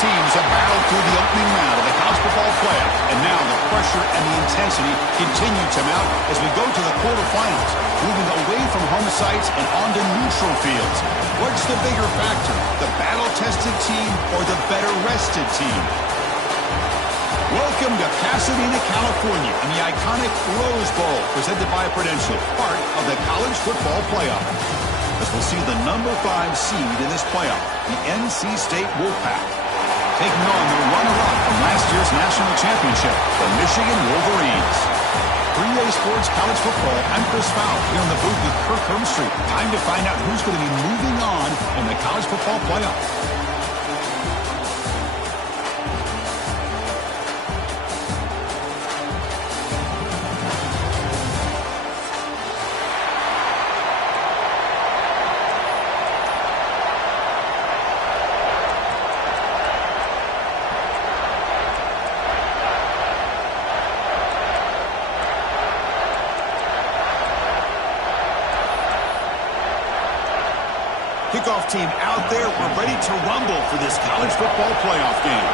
teams have battled through the opening round of the college football playoff, and now the pressure and the intensity continue to mount as we go to the quarterfinals, moving away from home sites and onto neutral fields. What's the bigger factor, the battle-tested team or the better-rested team? Welcome to Pasadena, California, in the iconic Rose Bowl, presented by Prudential, part of the college football playoff. As we'll see the number 5 seed in this playoff, the NC State Wolfpack, taking on the runner-up from last year's national championship, the Michigan Wolverines. 3A Sports College Football, I'm Chris Fowle, here in the booth with Kirk Hermstreet. Time to find out who's going to be moving on in the college football playoff. Kickoff team out there. We're ready to rumble for this college football playoff game.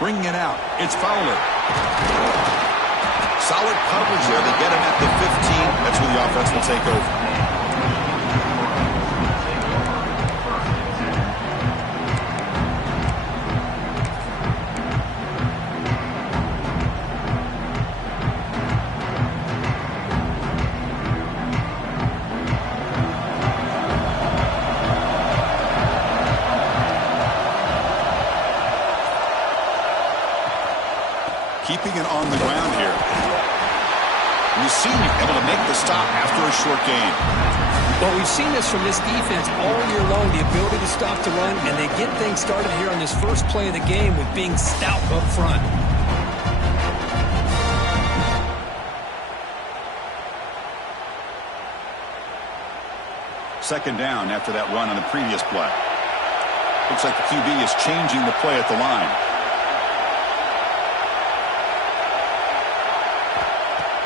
Bringing it out, it's Fowler. Solid coverage there. They get him at the 15. That's where the offense will take over. Keeping it on the ground here. We've seen him able to make the stop after a short gain. Well, we've seen this from this defense all year long, the ability to stop the run, and they get things started here on this first play of the game with being stout up front. Second down after that run on the previous play. Looks like the QB is changing the play at the line.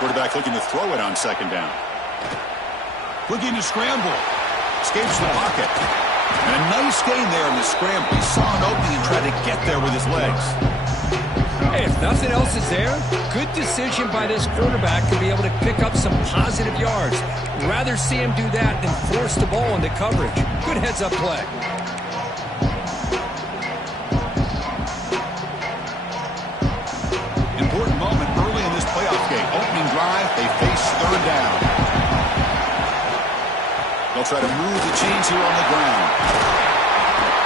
Quarterback looking to throw it on second down. Looking to scramble. Escapes the pocket. And a nice gain there in the scramble. He saw an opening and tried to get there with his legs. Hey, if nothing else is there, good decision by this quarterback to be able to pick up some positive yards. Rather see him do that than force the ball into coverage. Good heads-up play. Important moment early in this playoff game. Opening drive, they face third down. They'll try to move the chains here on the ground.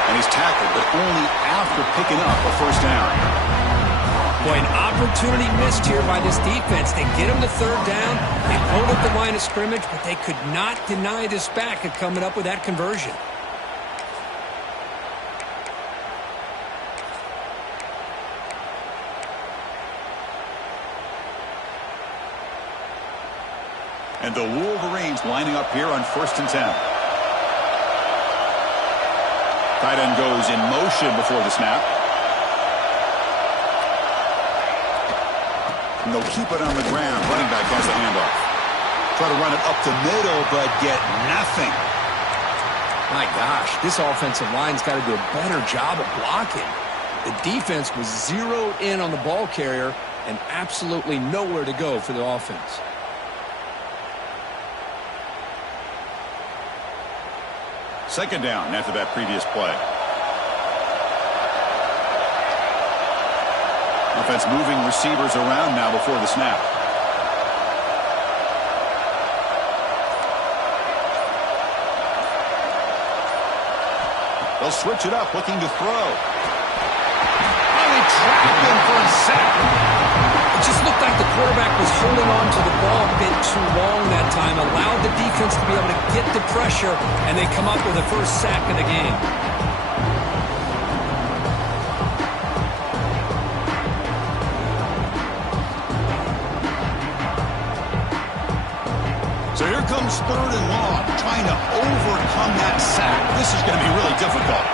And he's tackled, but only after picking up a first down. Boy, an opportunity missed here by this defense. They get him to third down. They hold up the line of scrimmage, but they could not deny this back of coming up with that conversion. And the Wolverines lining up here on 1st and 10. Tight end goes in motion before the snap. And they'll keep it on the ground. Running back has the handoff. Try to run it up the middle, but get nothing. My gosh, this offensive line's got to do a better job of blocking. The defense was zeroed in on the ball carrier and absolutely nowhere to go for the offense. Second down after that previous play. Offense moving receivers around now before the snap. They'll switch it up, looking to throw. Oh, they trapped him for a sack. It just looked like the quarterback was holding on to the ball a bit too long that time, allowed the defense to be able to get the pressure, and they come up with the first sack of the game. So here comes third and long, trying to overcome that sack. This is going to be really difficult.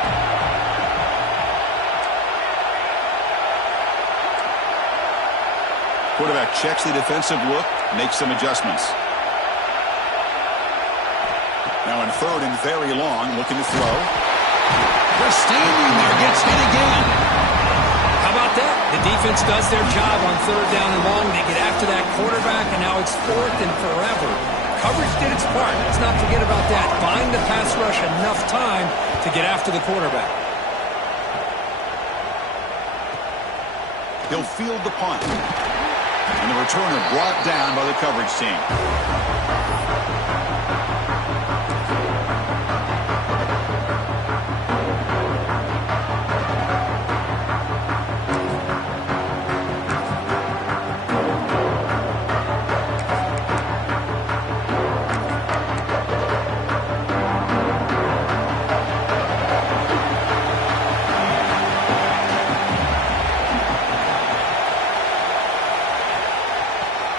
Quarterback checks the defensive look, makes some adjustments. Now in third and very long, looking to throw. Just standing there, gets hit again. How about that? The defense does their job on third down and long. They get after that quarterback, and now it's fourth and forever. Coverage did its part. Let's not forget about that. Buying the pass rush enough time to get after the quarterback. He'll field the punt. And the returner brought down by the coverage team.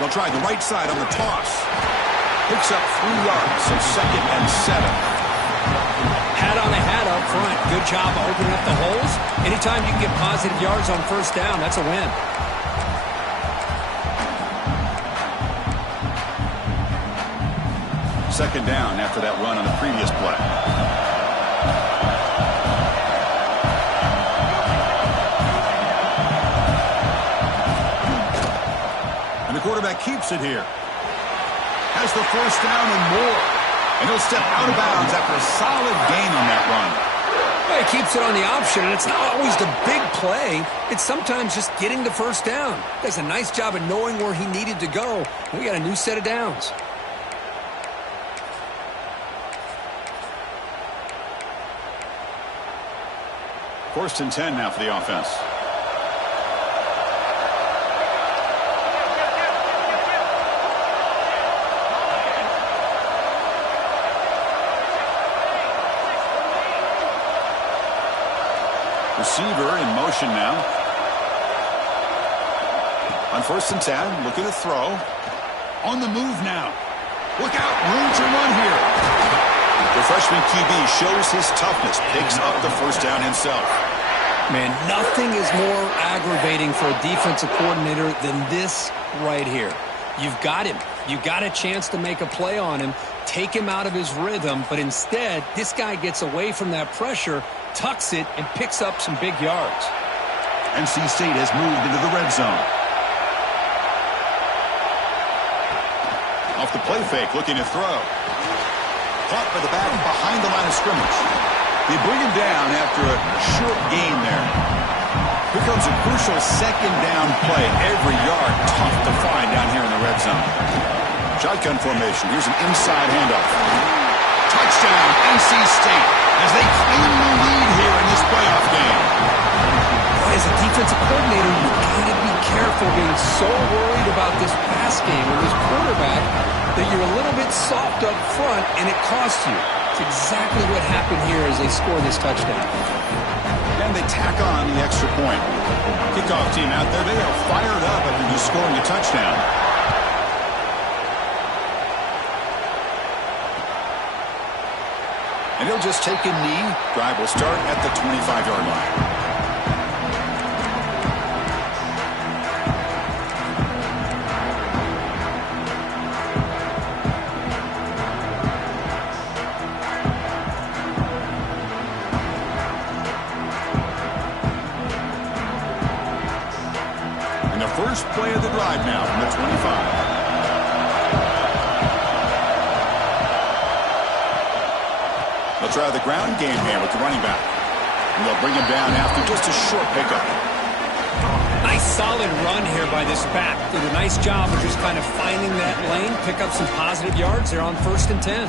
They'll try the right side on the toss. Picks up 3 yards, so 2nd and 7. Hat on a hat up front. Good job of opening up the holes. Anytime you can get positive yards on first down, that's a win. Second down after that run on the previous play. And the quarterback keeps it here. Has the first down and more. And he'll step out of bounds after a solid gain on that run. Well, he keeps it on the option, and it's not always the big play. It's sometimes just getting the first down. Does a nice job of knowing where he needed to go. We got a new set of downs. First and 10 now for the offense. Receiver in motion now. On first and 10, looking to throw. On the move now. Look out, room to run here. The freshman QB shows his toughness, picks up the first down himself. Man, nothing is more aggravating for a defensive coordinator than this right here. You've got him. You've got a chance to make a play on him, take him out of his rhythm, but instead, this guy gets away from that pressure, tucks it, and picks up some big yards. NC State has moved into the red zone. Off the play fake, looking to throw. Caught by the back behind the line of scrimmage. They bring him down after a short gain there. Here comes a crucial second down play. Every yard tough to find down here in the red zone. Shotgun formation. Here's an inside handoff. Touchdown, NC State, as they claim the lead here in this playoff game. As a defensive coordinator, you've got to be careful being so worried about this pass game with this quarterback that you're a little bit soft up front, and it costs you. It's exactly what happened here as they score this touchdown. And they tack on the extra point. Kickoff team out there, they are fired up after just scoring a touchdown. And he'll just take a knee. Drive will start at the 25-yard line. First play of the drive now from the 25. They'll try the ground game here with the running back. And they'll bring him down after just a short pickup. Nice solid run here by this back. Did a nice job of just kind of finding that lane, pick up some positive yards there on first and 10.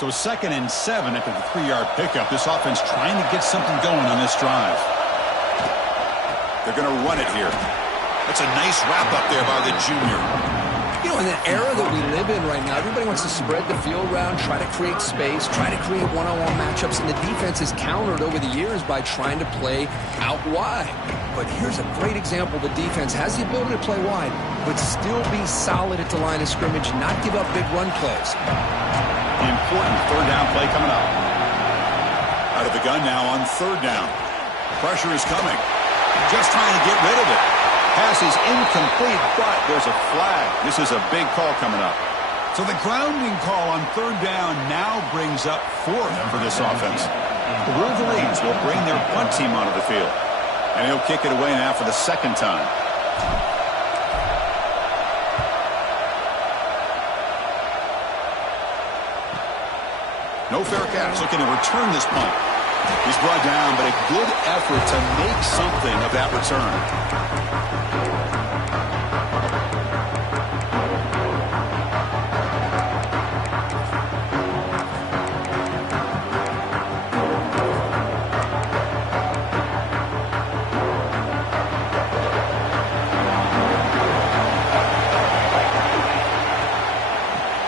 So 2nd and 7 after the 3-yard pickup. This offense trying to get something going on this drive. They're going to run it here. That's a nice wrap up there by the junior. You know, in the era that we live in right now, everybody wants to spread the field around, try to create space, try to create one-on-one matchups, and the defense is countered over the years by trying to play out wide. But here's a great example. The defense has the ability to play wide, but still be solid at the line of scrimmage, not give up big run plays. The important third down play coming up. Out of the gun now on third down. Pressure is coming. Just trying to get rid of it. Pass is incomplete, but there's a flag. This is a big call coming up. So the grounding call on third down now brings up fourth for this offense. The Wolverines will bring their punt team onto the field. And he'll kick it away now for the second time. No fair catch, looking to return this punt. He's brought down, but a good effort to make something of that return.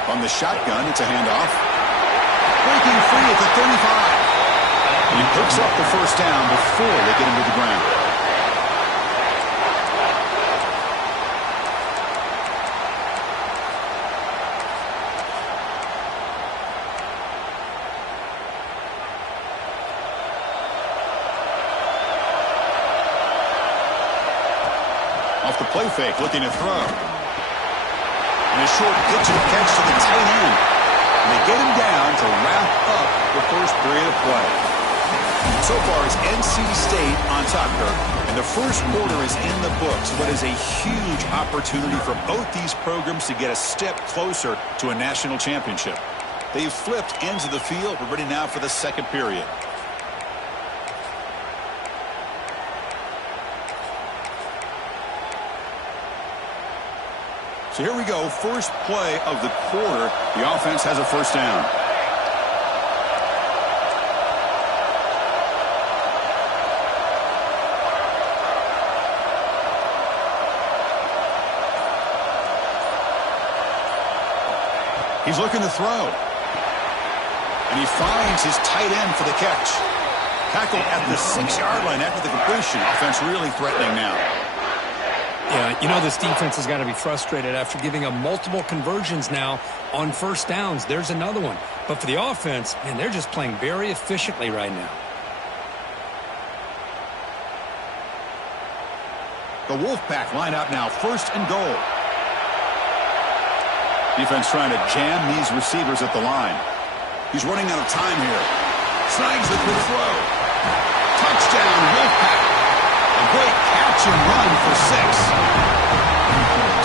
On the shotgun, it's a handoff. Breaking free at the 35. He picks up the first down before they get him to the ground. Off the play fake, looking to throw. And a short pitch and catch to the tight end. And they get him down to wrap up the first period of play. So far, it's NC State on top, Kirk. And the first quarter is in the books. What is a huge opportunity for both these programs to get a step closer to a national championship. They've flipped ends of the field. We're ready now for the second period. So here we go. First play of the quarter. The offense has a first down. He's looking to throw. And he finds his tight end for the catch. Tackled at the 6-yard line after the completion. Offense really threatening now. Yeah, you know this defense has got to be frustrated after giving up multiple conversions now on first downs. There's another one. But for the offense, man, they're just playing very efficiently right now. The Wolfpack line up now, first and goal. Defense trying to jam these receivers at the line. He's running out of time here. Snags the quick throw. Touchdown, Wolfpack. A great catch and run for 6.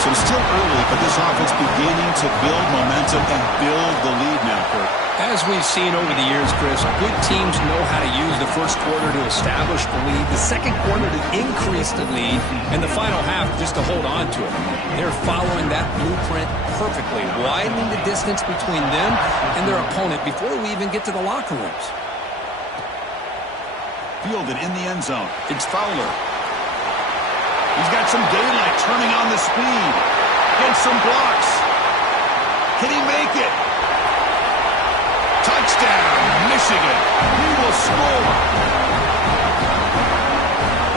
So still early, but this offense beginning to build momentum and build the lead now, Kurt. As we've seen over the years, Chris, good teams know how to use the first quarter to establish the lead, the second quarter to increase the lead, and the final half just to hold on to it. They're following that blueprint perfectly, widening the distance between them and their opponent before we even get to the locker rooms. Fielded in the end zone. It's Fowler. He's got some daylight, turning on the speed. Against some blocks. Can he make it? Touchdown, Michigan. He will score.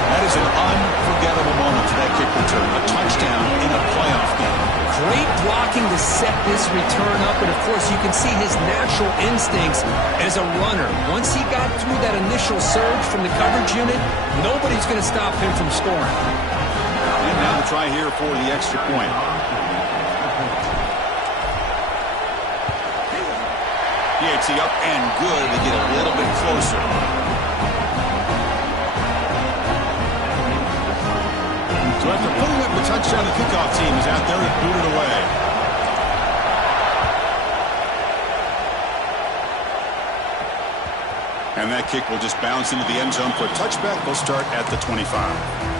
That is an unforgettable moment for that kick return. A touchdown in a playoff game. Great blocking to set this return up, and of course you can see his natural instincts as a runner. Once he got through that initial surge from the coverage unit, nobody's going to stop him from scoring. And now the try here for the extra point. PAT up and good to get a little bit closer. So after putting up the touchdown, the kickoff team is out there to boot it away. And that kick will just bounce into the end zone for a touchback. They'll start at the 25.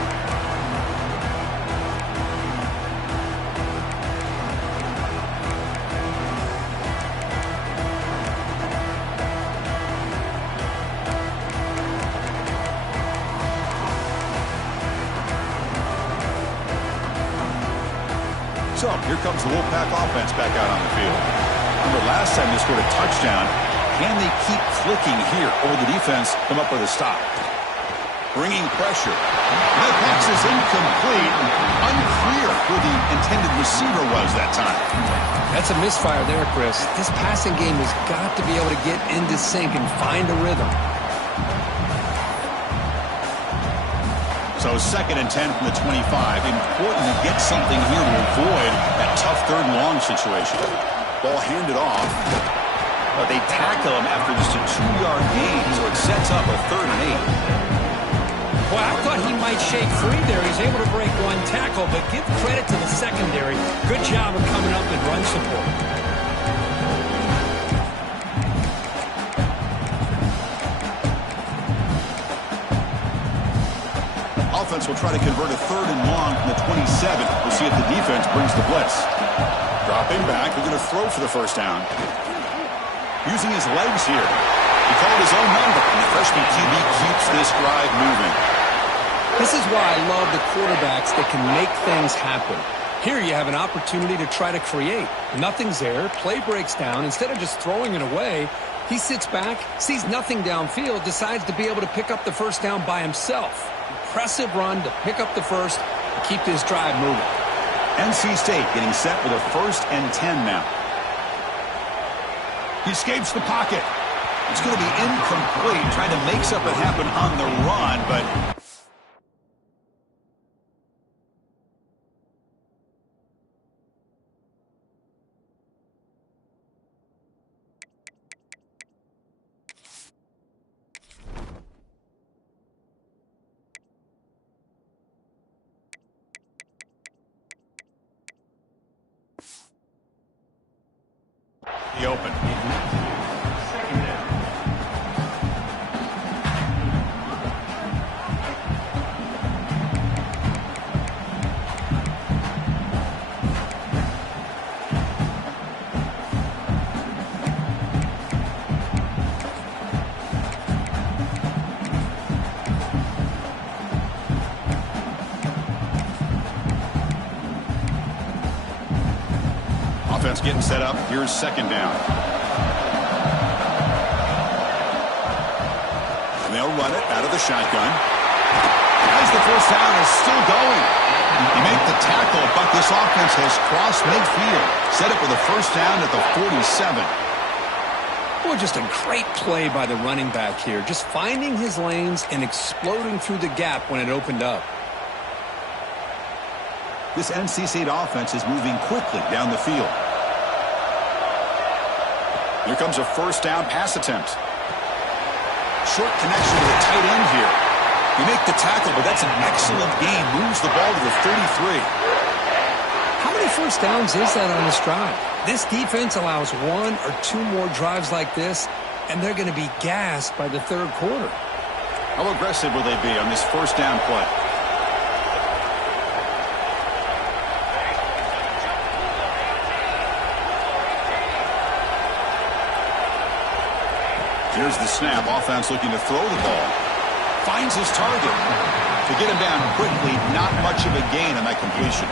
So here comes the Wolfpack offense back out on the field. Remember last time they scored a touchdown. Can they keep clicking here, or will the defense come up with a stop? Bringing pressure. That pass is incomplete. Unclear who the intended receiver was that time. That's a misfire there, Chris. This passing game has got to be able to get into sync and find a rhythm. So 2nd and 10 from the 25. Important to get something here to avoid that tough 3rd and long situation. Ball handed off. But they tackle him after just a 2-yard gain, so it sets up a 3rd and 8. Well, I thought he might shake free there. He's able to break one tackle, but give credit to the secondary. Good job of coming up and run support. Offense will try to convert a 3rd and long from the 27. We'll see if the defense brings the blitz. Dropping back, they're going to throw for the 1st down. Using his legs here. He called his own number, and the freshman QB keeps this drive moving. This is why I love the quarterbacks that can make things happen. Here you have an opportunity to try to create. Nothing's there. Play breaks down. Instead of just throwing it away, he sits back, sees nothing downfield, decides to be able to pick up the 1st down by himself. Impressive run to pick up the 1st and keep this drive moving. NC State getting set with a 1st and 10 now. He escapes the pocket. It's going to be incomplete, trying to make something happen on the run, but... He opened. Offense getting set up. Here's 2nd down. And they'll run it out of the shotgun. As the 1st down is still going. You make the tackle, but this offense has crossed midfield. Set up with a 1st down at the 47. Boy, just a great play by the running back here. Just finding his lanes and exploding through the gap when it opened up. This NC State offense is moving quickly down the field. Here comes a 1st down pass attempt. Short connection to the tight end here. You make the tackle, but that's an excellent gain. Moves the ball to the 33. How many 1st downs is that on this drive? This defense allows 1 or 2 more drives like this, and they're going to be gassed by the 3rd quarter. How aggressive will they be on this 1st down play? Here's the snap. Offense looking to throw the ball. Finds his target. To get him down quickly, not much of a gain on that completion.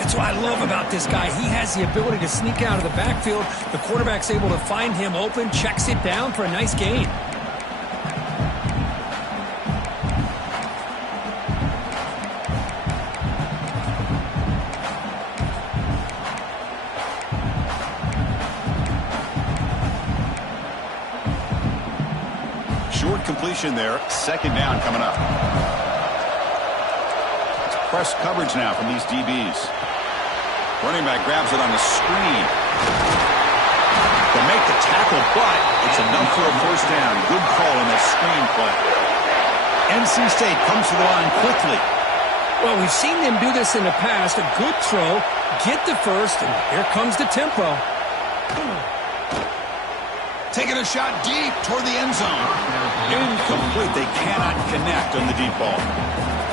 That's what I love about this guy. He has the ability to sneak out of the backfield. The quarterback's able to find him open, checks it down for a nice gain. Short completion there. 2nd down coming up. It's press coverage now from these DBs. Running back grabs it on the screen. To make the tackle, but it's enough for a 1st down. Good call on that screen play. NC State comes to the line quickly. Well, we've seen them do this in the past. A good throw, get the 1st, and here comes the tempo. Taking a shot deep toward the end zone. Incomplete. They cannot connect on the deep ball.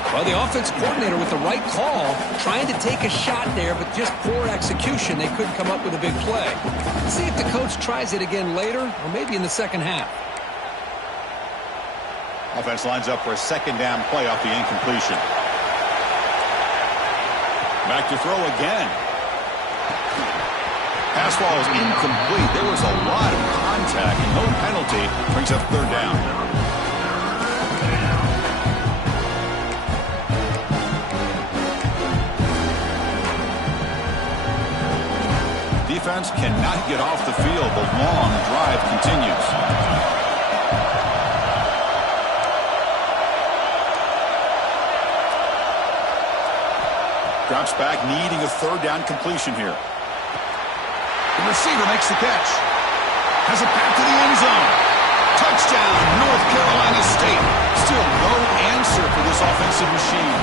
Well, the offense coordinator with the right call, trying to take a shot there, but just poor execution. They couldn't come up with a big play. Let's see if the coach tries it again later, or maybe in the 2nd half. Offense lines up for a 2nd down play off the incompletion. Back to throw again. Pass ball is incomplete. There was a lot of contact, and no penalty brings up third down. Defense cannot get off the field. The long drive continues. Drops back, needing a third down completion here. The receiver makes the catch. Has a pass to the end zone. Touchdown, North Carolina State. Still no answer for this offensive machine.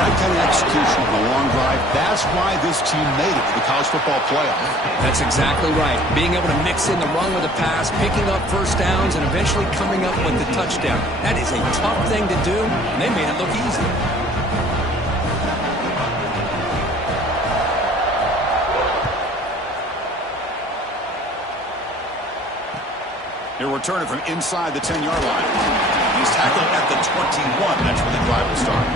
That kind of execution on a long drive, that's why this team made it to the college football playoff. That's exactly right. Being able to mix in the run with the pass, picking up first downs, and eventually coming up with the touchdown. That is a tough thing to do, and they made it look easy. He'll return it from inside the 10-yard line. He's tackled at the 21. That's where the drive will start.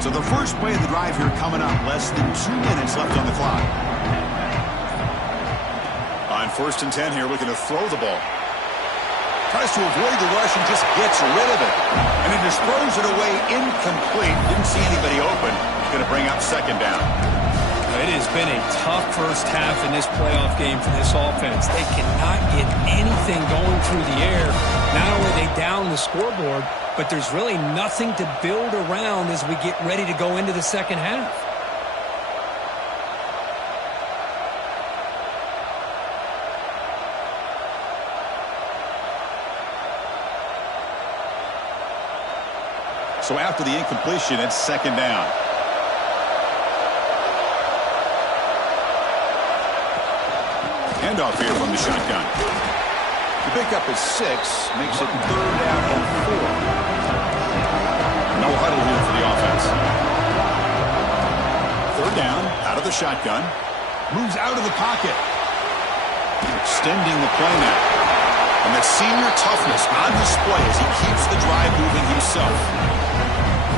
So the first play of the drive here coming up. Less than 2 minutes left on the clock. On 1st and 10 here, looking to throw the ball. Tries to avoid the rush and just gets rid of it. And he just throws it away incomplete. Didn't see anybody open. He's going to bring up second down. It has been a tough first half in this playoff game for this offense. They cannot get anything going through the air. Not only are they down the scoreboard, but there's really nothing to build around as we get ready to go into the second half. So after the incompletion, it's second down. Handoff here from the shotgun. The pickup is 6, makes it third down and 4. No huddle here for the offense. Third down, out of the shotgun. Moves out of the pocket. Extending the play now. And that senior toughness on display as he keeps the drive moving himself.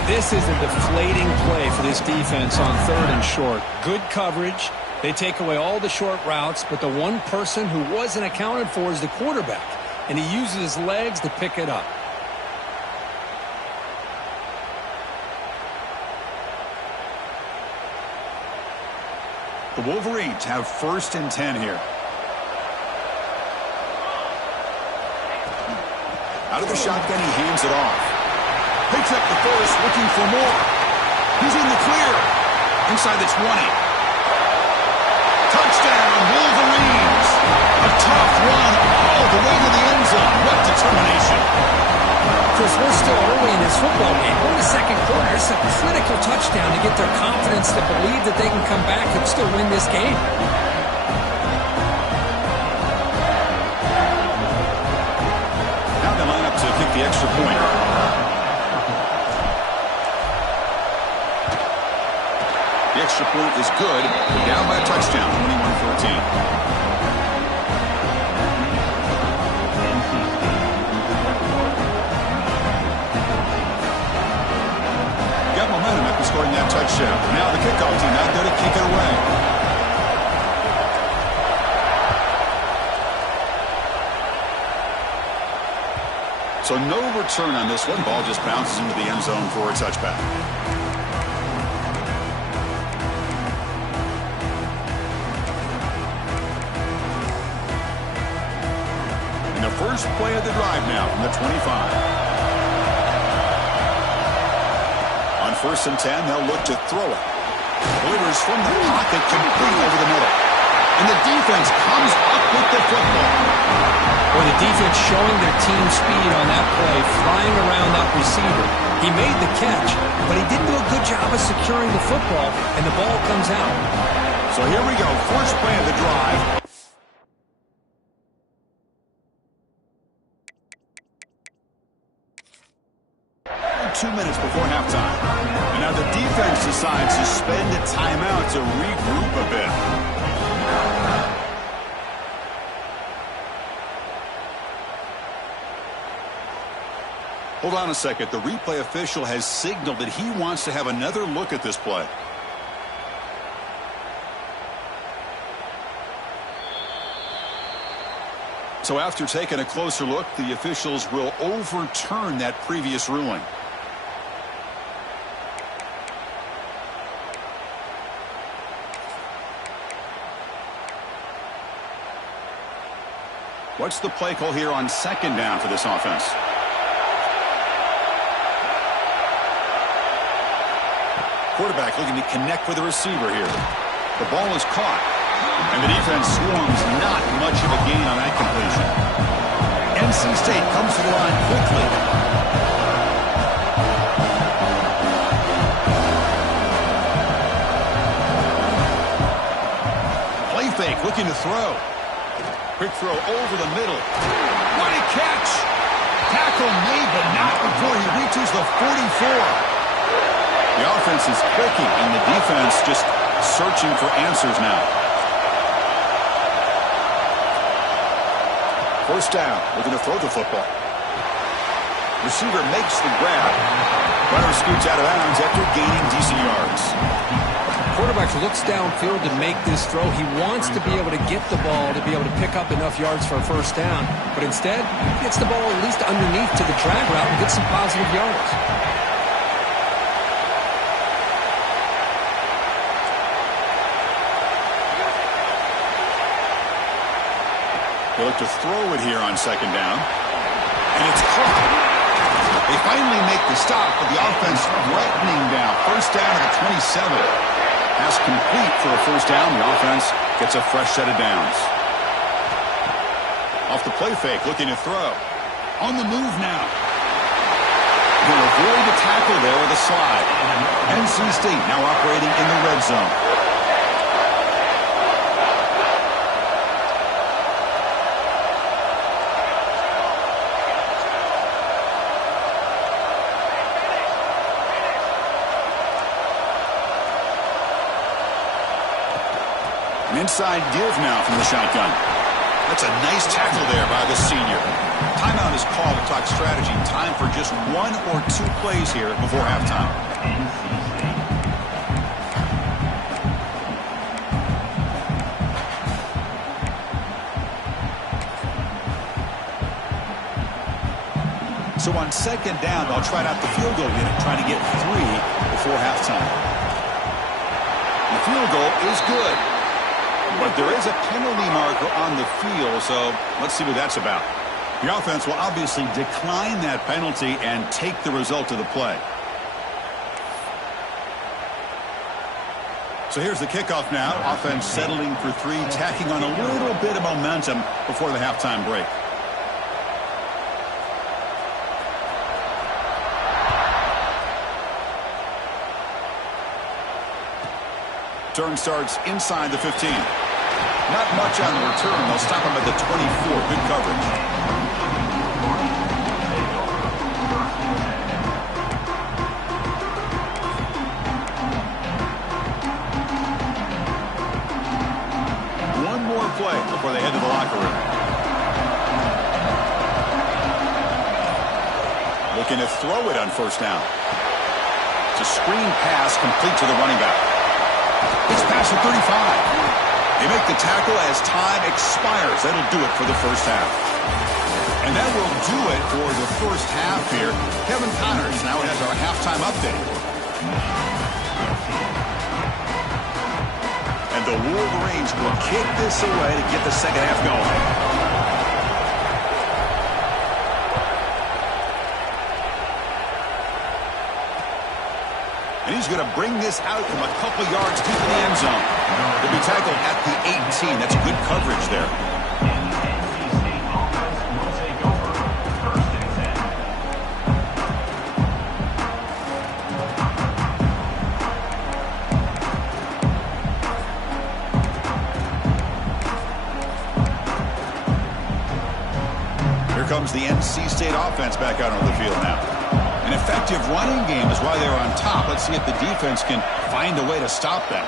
This is a deflating play for this defense on 3rd and short. Good coverage. They take away all the short routes, but the one person who wasn't accounted for is the quarterback, and he uses his legs to pick it up. The Wolverines have 1st and 10 here. Out of the shotgun, he hands it off. Picks up the first, looking for more. He's in the clear. Inside the 20. Touchdown, Wolverines. A tough run all the way to the end zone. What determination. Chris, we're still early in this football game. We're in the second quarter. It's a critical touchdown to get their confidence to believe that they can come back and still win this game. Now they line up to kick the extra point. The extra point is good. They're down by a touchdown, 21-14. Got momentum after scoring that touchdown. Now the kickoff team out there to kick it away. So no return on this one. Ball just bounces into the end zone for a touchback. First play of the drive now from the 25. On 1st and 10, they'll look to throw it. Delivers from the pocket, complete over the middle. And the defense comes up with the football. Well, the defense showing their team speed on that play, flying around that receiver. He made the catch, but he didn't do a good job of securing the football, and the ball comes out. So here we go, first play of the drive. 2 minutes before halftime. And now the defense decides to spend a timeout to regroup a bit. Hold on a second. The replay official has signaled that he wants to have another look at this play. So after taking a closer look, the officials will overturn that previous ruling. What's the play call here on second down for this offense? Quarterback looking to connect with the receiver here. The ball is caught. And the defense swarms, not much of a gain on that completion. NC State comes to the line quickly. Play fake, looking to throw. Quick throw over the middle. What a catch! Tackle made, but not before he reaches the 44. The offense is clicking, and the defense just searching for answers now. First down, looking to throw the football. Receiver makes the grab. Runner scoots out of bounds after gaining decent yards. Quarterback looks downfield to make this throw. He wants to be able to get the ball to be able to pick up enough yards for a first down. But instead, he gets the ball at least underneath to the drag route and gets some positive yards. They look to throw it here on second down. And it's caught. They finally make the stop, but the offense threatening down. First down at the 27. Pass complete for a first down. The offense gets a fresh set of downs. Off the play fake, looking to throw. On the move now. He'll avoid the tackle there with a slide. NC State now operating in the red zone. Inside give now from the shotgun. That's a nice tackle there by the senior. Timeout is called to talk strategy. Time for just 1 or 2 plays here before halftime. So on second down, they'll try out the field goal unit, trying to get 3 before halftime. The field goal is good. But there is a penalty marker on the field, so let's see what that's about. The offense will obviously decline that penalty and take the result of the play. So here's the kickoff now. Offense settling for 3, tacking on a little bit of momentum before the halftime break. Turn starts inside the 15. Not much on the return. They'll stop him at the 24. Good coverage. One more play before they head to the locker room. Looking to throw it on first down. It's a screen pass complete to the running back. It's past the 35. They make the tackle as time expires. That'll do it for the first half. And that will do it for the first half here. Kevin Connors now has our halftime update. And the Wolverines will kick this away to get the second half going. And he's going to bring this out from a couple yards deep in the end zone. He'll be tackled at the 18. That's good coverage there. Here comes the NC State offense back out on the field now. An effective running game is why they're on top. Let's see if the defense can find a way to stop them.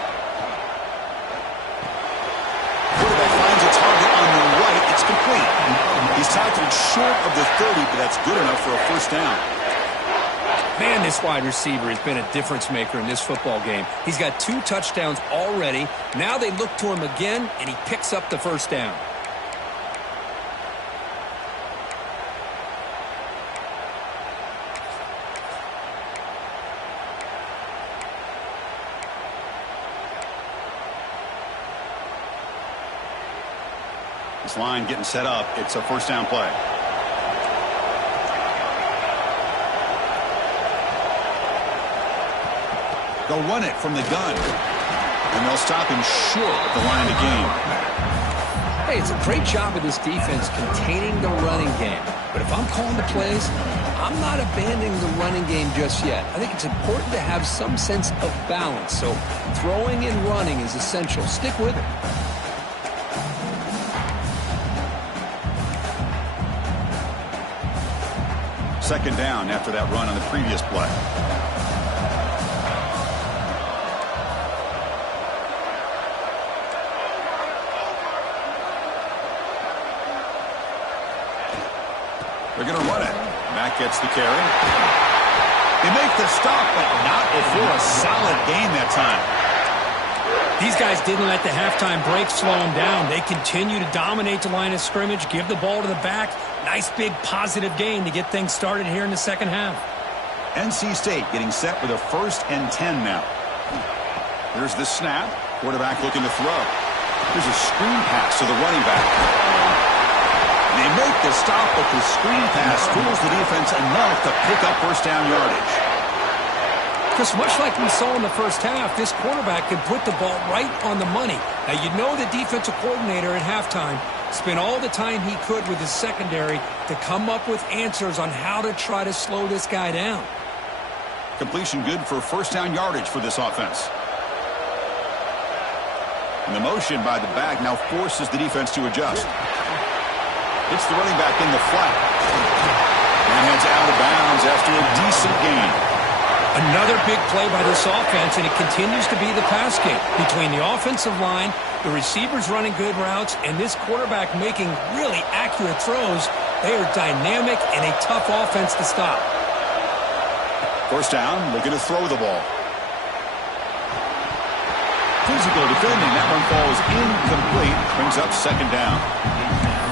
Quarterback finds a target on the right. It's complete. He's tackled short of the 30, but that's good enough for a first down. Man, this wide receiver has been a difference maker in this football game. He's got 2 touchdowns already. Now they look to him again, and he picks up the first down. This line getting set up. It's a first down play. They'll run it from the gun. And they'll stop him short of the line to gain. Hey, it's a great job of this defense containing the running game. But if I'm calling the plays, I'm not abandoning the running game just yet. I think it's important to have some sense of balance. So throwing and running is essential. Stick with it. Second down after that run on the previous play. They're going to run it. Matt gets the carry. They make the stop, but not before a solid gain that time. These guys didn't let the halftime break slow them down. They continue to dominate the line of scrimmage, give the ball to the back. Nice big positive gain to get things started here in the second half. NC State getting set with a 1st and 10 now. Here's the snap. Quarterback looking to throw. Here's a screen pass to the running back. They make the stop, but the screen pass fools the defense enough to pick up first down yardage. Because much like we saw in the first half, this quarterback can put the ball right on the money. Now, you know the defensive coordinator at halftime spent all the time he could with his secondary to come up with answers on how to try to slow this guy down. Completion good for first down yardage for this offense. And the motion by the back now forces the defense to adjust. It's the running back in the flat. And heads out of bounds after a decent gain. Another big play by this offense, and it continues to be the pass game. Between the offensive line, the receivers running good routes, and this quarterback making really accurate throws, they are dynamic and a tough offense to stop. First down, looking to throw the ball. Physical defending. That one falls incomplete. Brings up second down.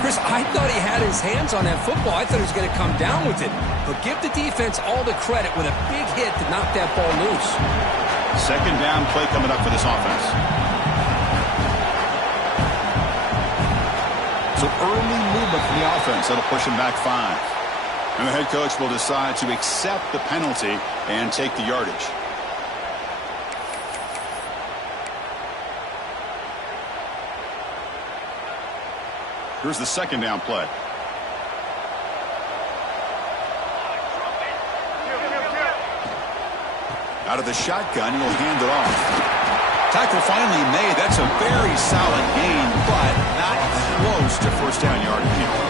Chris, I thought he had his hands on that football. I thought he was going to come down with it. But give the defense all the credit with a big hit to knock that ball loose. Second down play coming up for this offense. So early movement from the offense. That'll push him back 5. And the head coach will decide to accept the penalty and take the yardage. Here's the second down play. Out of the shotgun, he'll hand it off. Tackle finally made. That's a very solid gain, but not close to first down yardage.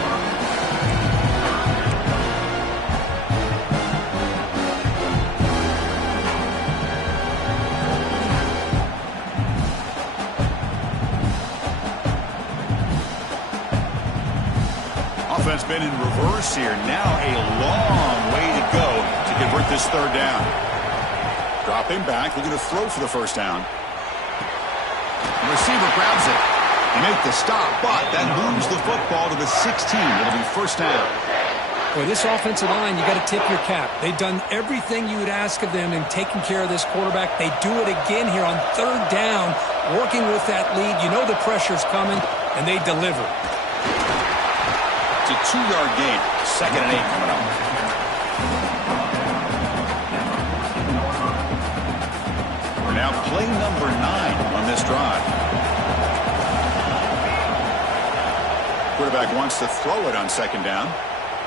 Offense been in reverse here. Now a long way to go to convert this third down. Dropping back, looking to throw for the first down. The receiver grabs it. They make the stop, but that moves the football to the 16. It'll be first down. Boy, this offensive line, you got to tip your cap. They've done everything you would ask of them in taking care of this quarterback. They do it again here on third down, working with that lead. You know the pressure's coming, and they deliver. A 2-yard gain. Second and 8 coming up. We're now play number 9 on this drive. Quarterback wants to throw it on second down.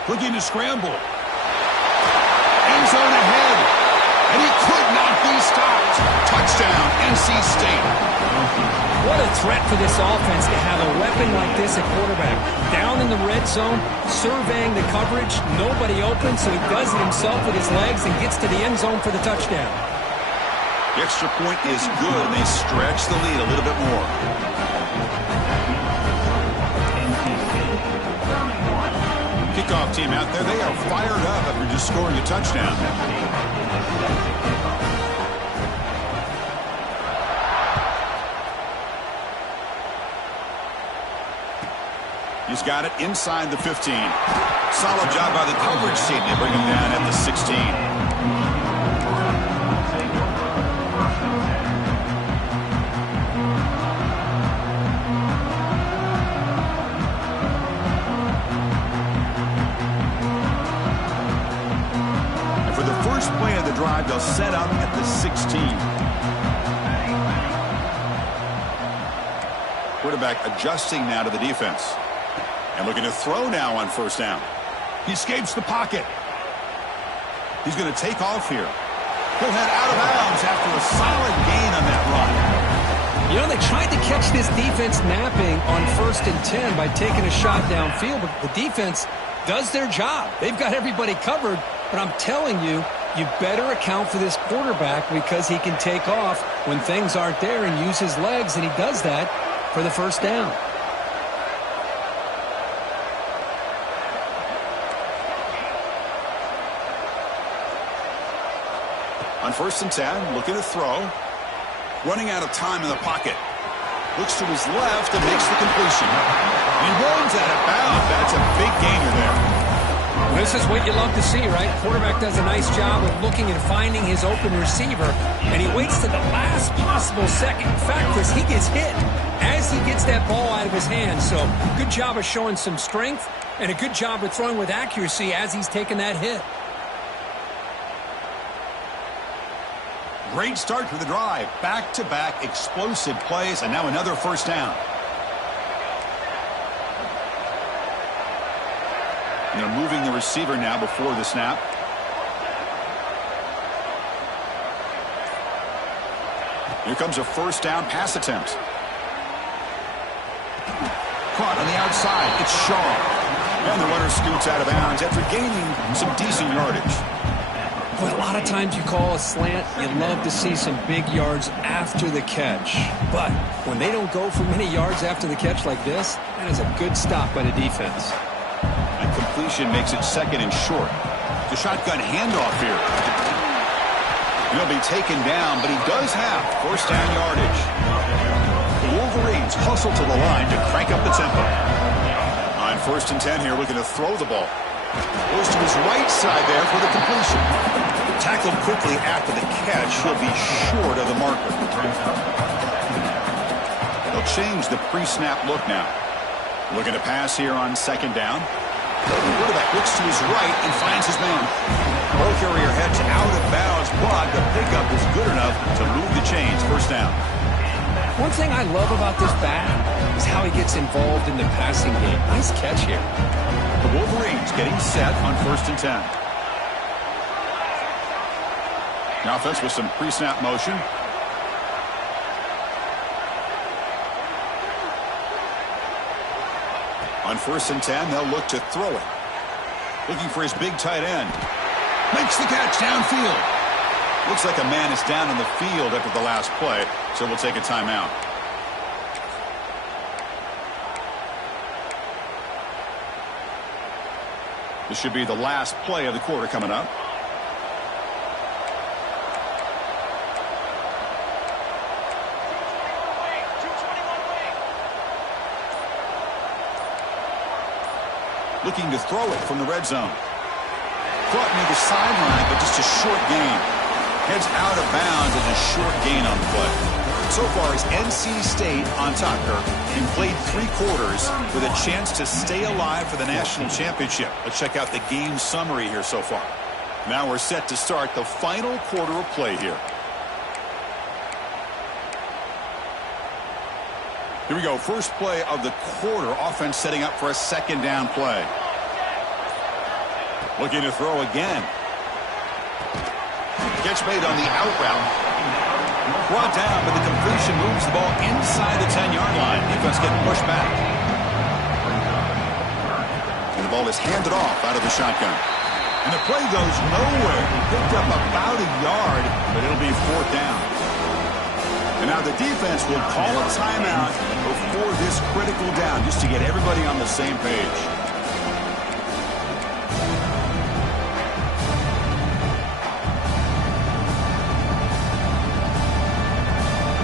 Looking to scramble. End zone ahead. And he could not be stopped. Touchdown, NC State. What a threat for this offense to have a weapon like this at quarterback. Down in the red zone, surveying the coverage, nobody open, so he does it himself with his legs and gets to the end zone for the touchdown. The extra point is good, and they stretch the lead a little bit more. Kickoff team out there, they are fired up after just scoring a touchdown. He's got it inside the 15. Solid job by the coverage team. They bring him down at the 16. And for the first play of the drive, they'll set up at the 16. Quarterback adjusting now to the defense. And looking to throw now on first down. He escapes the pocket. He's going to take off here. He'll head out of bounds after a solid gain on that run. You know, they tried to catch this defense napping on 1st and 10 by taking a shot downfield, but the defense does their job. They've got everybody covered, but I'm telling you, you better account for this quarterback because he can take off when things aren't there and use his legs, and he does that for the first down. On 1st and 10, looking to throw. Running out of time in the pocket. Looks to his left and makes the completion. And he runs out of bounds. That's a big gainer there. Well, this is what you love to see, right? Quarterback does a nice job of looking and finding his open receiver, and he waits to the last possible second. In fact, Chris, he gets hit as he gets that ball out of his hands. So good job of showing some strength and a good job of throwing with accuracy as he's taking that hit. Great start to the drive. Back-to-back explosive plays, and now another first down. And they're moving the receiver now before the snap. Here comes a first down pass attempt. Caught on the outside. It's Shaw. And the runner scoots out of bounds after gaining some decent yardage. But a lot of times you call a slant, you love to see some big yards after the catch. But when they don't go for many yards after the catch like this, that is a good stop by the defense. And completion makes it 2nd and short. The shotgun handoff here. And he'll be taken down, but he does have first down yardage. The Wolverines hustle to the line to crank up the tempo. On 1st and 10 here, looking to throw the ball. Goes to his right side there for the completion. Tackled quickly after the catch. He'll be short of the marker. They'll change the pre-snap look now. Looking to pass here on 2nd down. The quarterback looks to his right and finds his man. Ball carrier heads out of bounds, but the pickup is good enough to move the chains. First down. One thing I love about this back is how he gets involved in the passing game. Nice catch here. The Wolverines getting set on 1st and 10. The offense with some pre-snap motion. On 1st and 10, they'll look to throw it. Looking for his big tight end. Makes the catch downfield. Looks like a man is down in the field after the last play, so we'll take a timeout. This should be the last play of the quarter coming up. Looking to throw it from the red zone. Caught near the sideline, but just a short gain. Heads out of bounds as a short gain on the play. So far, it's NC State on top, Kirk, and played 3 quarters with a chance to stay alive for the national championship. Let's check out the game summary here so far. Now we're set to start the final quarter of play here. Here we go. First play of the quarter. Offense setting up for a 2nd down play. Looking to throw again. Catch made on the out route. Brought down, but the completion moves the ball inside the 10-yard line. Defense getting pushed back. And the ball is handed off out of the shotgun. And the play goes nowhere. He picked up about a yard, but it'll be 4th down. And now the defense will call a timeout before this critical down, just to get everybody on the same page.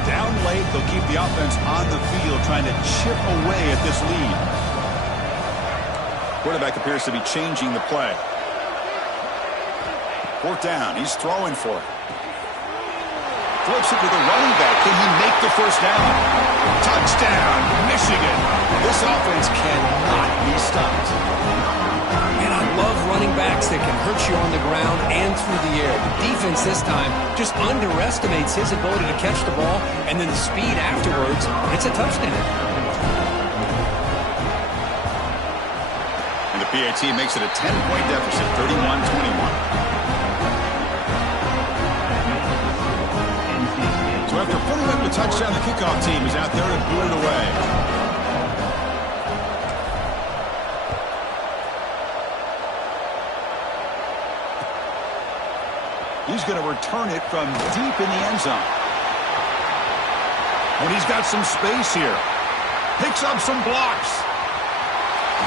Down late, they'll keep the offense on the field, trying to chip away at this lead. Quarterback appears to be changing the play. 4th down. He's throwing for it. Flips it to the running back. Can he make the first down? Touchdown, Michigan. This offense cannot be stopped. And I love running backs that can hurt you on the ground and through the air. The defense this time just underestimates his ability to catch the ball, and then the speed afterwards. It's a touchdown. And the PAT makes it a 10-point deficit, 31-21. So after putting up the touchdown, the kickoff team is out there to boot it away. He's going to return it from deep in the end zone. And he's got some space here. Picks up some blocks.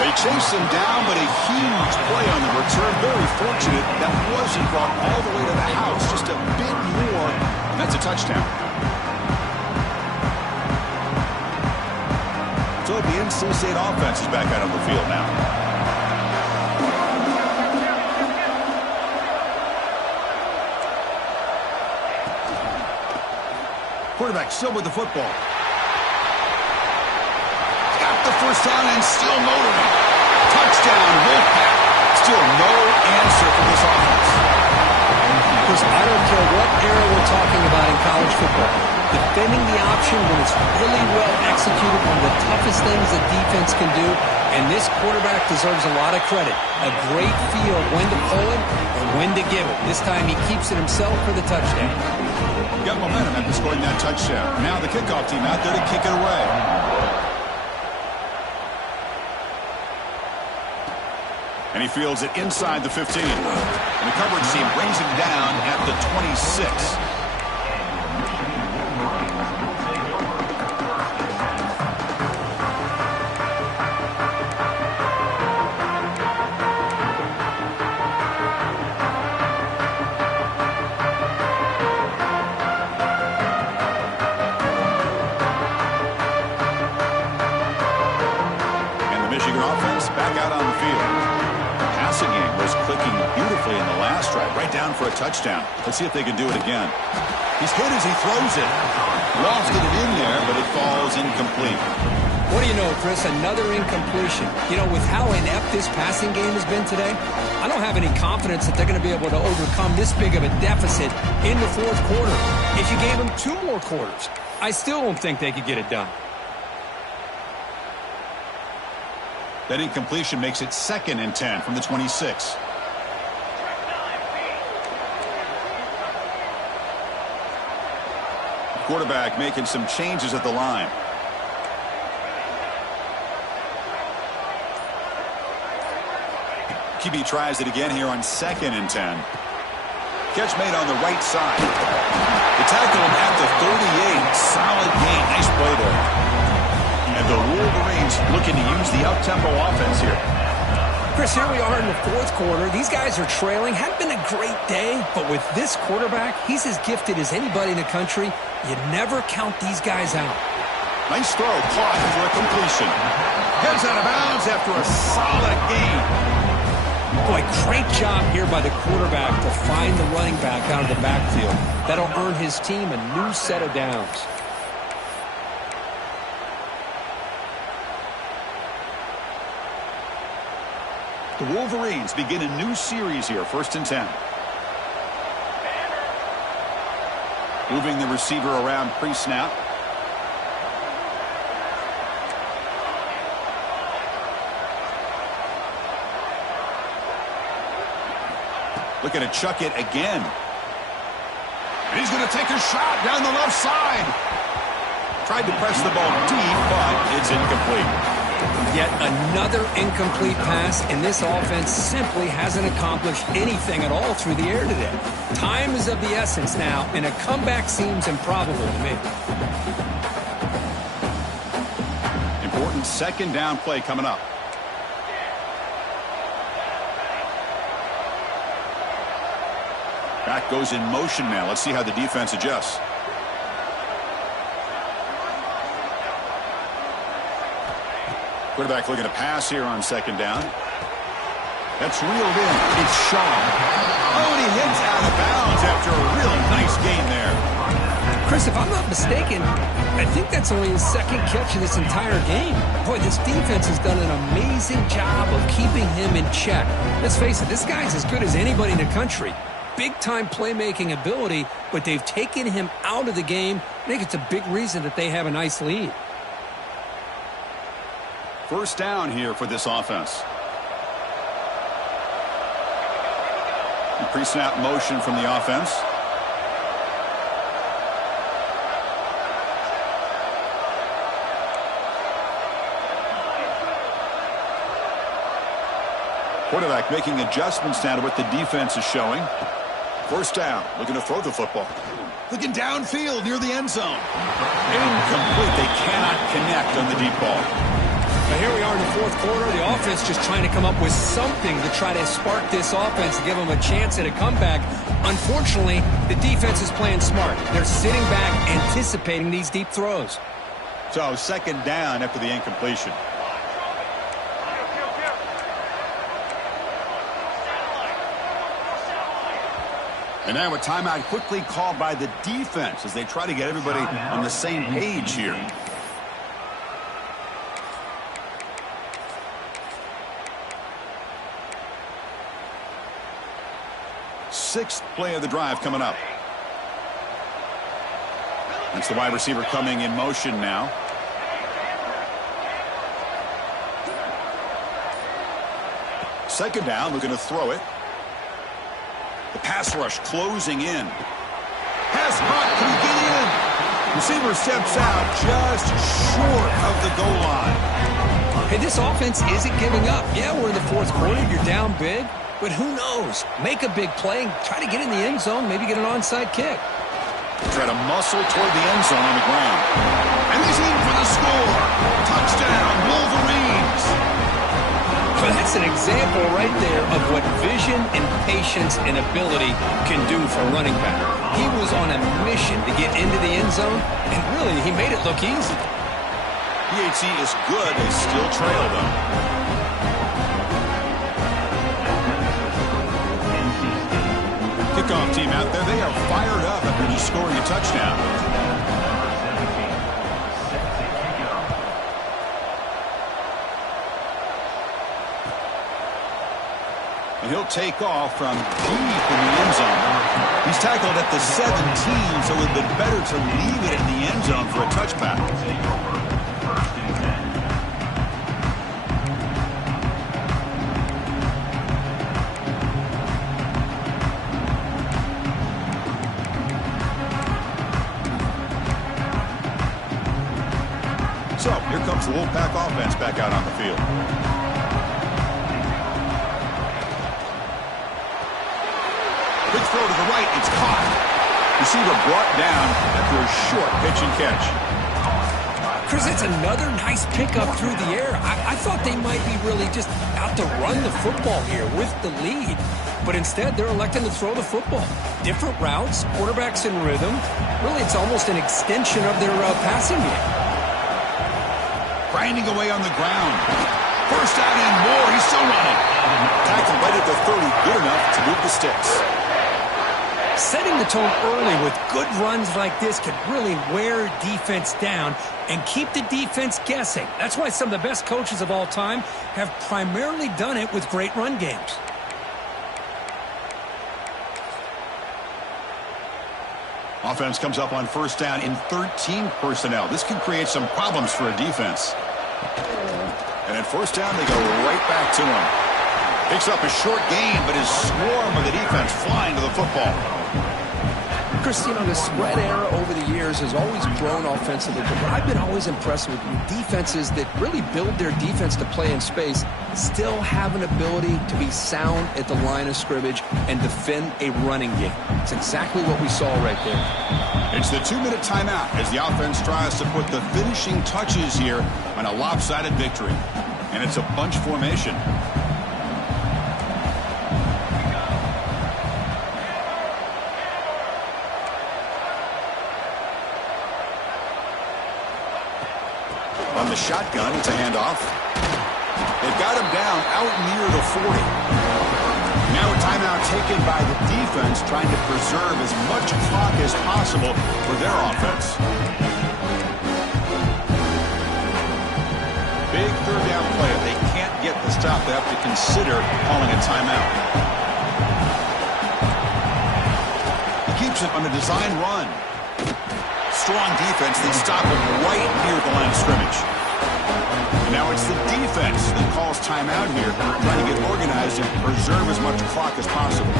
They chase him down, but a huge play on the return. Very fortunate that wasn't brought all the way to the house. Just a bit more, and that's a touchdown. So the NC State offense is back out on the field now. Quarterback still with the football. Got the first down and still motoring. Touchdown, Wolfpack. Still no answer for this offense. Because I don't care what era we're talking about in college football. Defending the option when it's really well executed, one of the toughest things that defense can do, and this quarterback deserves a lot of credit. A great feel of when to pull it and when to give it. This time he keeps it himself for the touchdown. Got momentum after scoring that touchdown. Now the kickoff team out there to kick it away. And he fields it inside the 15. And the coverage team brings him down at the 26. For a touchdown. Let's see if they can do it again. He's hit as he throws it. Lofted it in there, but it falls incomplete. What do you know, Chris? Another incompletion. You know, with how inept this passing game has been today, I don't have any confidence that they're going to be able to overcome this big of a deficit in the 4th quarter. If you gave them 2 more quarters, I still don't think they could get it done. That incompletion makes it 2nd and 10 from the 26. Quarterback making some changes at the line. QB tries it again here on 2nd and 10. Catch made on the right side. The tackle him at the 38. Solid gain. Nice play there. And the Wolverines looking to use the up-tempo offense here. Chris, here we are in the 4th quarter. These guys are trailing. Hadn't been a great day, but with this quarterback, he's as gifted as anybody in the country. You never count these guys out. Nice throw, caught for a completion. Heads out of bounds after a solid gain. Boy, great job here by the quarterback to find the running back out of the backfield. That'll earn his team a new set of downs. The Wolverines begin a new series here, 1st and 10. Moving the receiver around pre-snap. Looking to chuck it again. And he's going to take a shot down the left side. Tried to press the ball deep, but it's incomplete. Yet another incomplete pass, and this offense simply hasn't accomplished anything at all through the air today. Time is of the essence now, and a comeback seems improbable to me. Important second down play coming up. Back goes in motion now. Let's see how the defense adjusts. Quarterback looking to pass here on second down. That's reeled in. It's Shaw. Oh, and he hits out of bounds after a really nice gain there. Chris, if I'm not mistaken, I think that's only his second catch of this entire game. Boy, this defense has done an amazing job of keeping him in check. Let's face it, this guy's as good as anybody in the country. Big-time playmaking ability, but they've taken him out of the game. I think it's a big reason that they have a nice lead. First down here for this offense. Pre-snap motion from the offense. Quarterback making adjustments now to what the defense is showing. First down, looking to throw the football. Looking downfield near the end zone. Incomplete. They cannot connect on the deep ball. Now here we are in the fourth quarter. The offense just trying to come up with something to try to spark this offense to give them a chance at a comeback. Unfortunately, the defense is playing smart. They're sitting back, anticipating these deep throws. So second down after the incompletion. And now a timeout quickly called by the defense as they try to get everybody on the same page here. Sixth play of the drive coming up. That's the wide receiver coming in motion now. Second down, looking to throw it. The pass rush closing in. Pass caught. Can he get in? Receiver steps out just short of the goal line. Hey, this offense isn't giving up. Yeah, we're in the fourth quarter. You're down big. But who knows? Make a big play. Try to get in the end zone. Maybe get an onside kick. Try to muscle toward the end zone on the ground. And he's in for the score. Touchdown, Wolverines. But that's an example right there of what vision and patience and ability can do for a running back. He was on a mission to get into the end zone, and really, he made it look easy. PHC is good. They still trail, though. Kickoff team out there. They are fired up after just scoring a touchdown. And he'll take off from deep in the end zone. He's tackled at the 17, so it would have been better to leave it in the end zone for a touchback. So, here comes the Wolfpack offense back out on the field. Quick throw to the right, it's caught. Receiver brought down after a short pitch and catch. Chris, it's another nice pickup through the air. I thought they might be really just out to run the football here with the lead. But instead, they're electing to throw the football. Different routes, quarterbacks in rhythm. Really, it's almost an extension of their passing game. Grinding away on the ground. First out and more. He's still running. Tackle right at the 30. Good enough to move the sticks. Setting the tone early with good runs like this can really wear defense down and keep the defense guessing. That's why some of the best coaches of all time have primarily done it with great run games. Offense comes up on first down in 13 personnel. This can create some problems for a defense. And at first down, they go right back to him. Picks up a short gain, but his swarm of the defense flying to the football. Chris, you know, the spread era over the years has always grown offensively, but I've been always impressed with defenses that really build their defense to play in space, still have an ability to be sound at the line of scrimmage and defend a running game. It's exactly what we saw right there. It's the 2-minute timeout as the offense tries to put the finishing touches here on a lopsided victory. And it's a bunch formation. On the shotgun, it's a handoff. They've got him down out near the 40. Now a timeout taken by the defense, trying to preserve as much clock as possible for their offense. Big third down play. If they can't get the stop, they have to consider calling a timeout. He keeps it on a design run. Strong defense. They stop him right near the line of scrimmage. And now it's the defense that calls timeout here, trying to get organized and preserve as much clock as possible.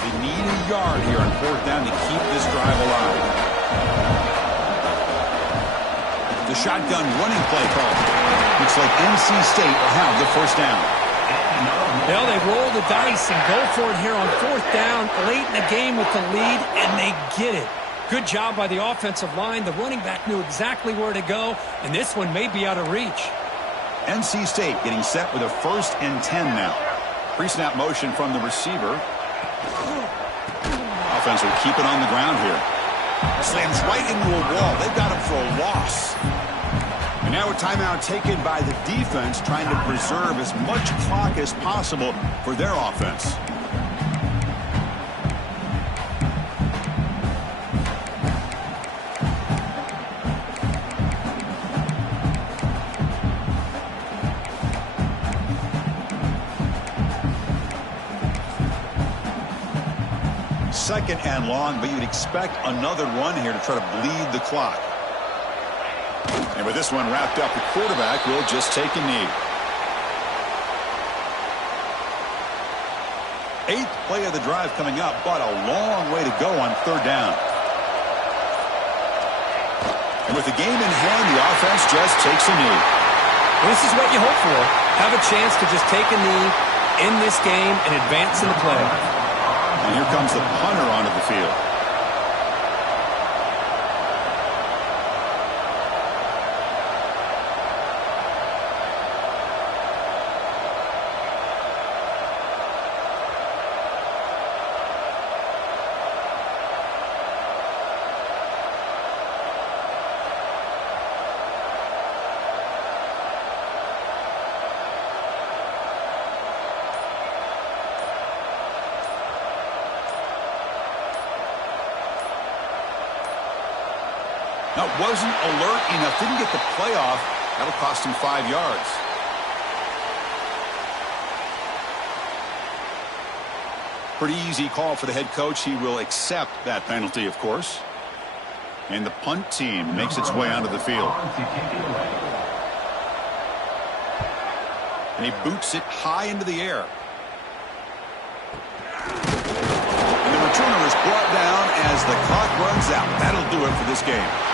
They need a yard here on 4th down to keep this drive alive. The shotgun running play call. Looks like NC State will have the first down. Well, they roll the dice and go for it here on 4th down late in the game with the lead, and they get it. Good job by the offensive line. The running back knew exactly where to go, and this one may be out of reach. NC State getting set with a 1st and 10 now. Pre-snap motion from the receiver. Offense will keep it on the ground here. Slams right into a wall. They've got him for a loss. And now a timeout taken by the defense, trying to preserve as much clock as possible for their offense. Second and long, but you'd expect another run here to try to bleed the clock. And with this one wrapped up, the quarterback will just take a knee. 8th play of the drive coming up, but a long way to go on 3rd down. And with the game in hand, the offense just takes a knee. This is what you hope for. Have a chance to just take a knee in this game and advance in the play. And here comes the punter onto the field. Now, wasn't alert enough, didn't get the playoff. That'll cost him 5 yards. Pretty easy call for the head coach. He will accept that penalty, of course. And the punt team makes its way onto the field. And he boots it high into the air. And the returner is brought down as the clock runs out. That'll do it for this game.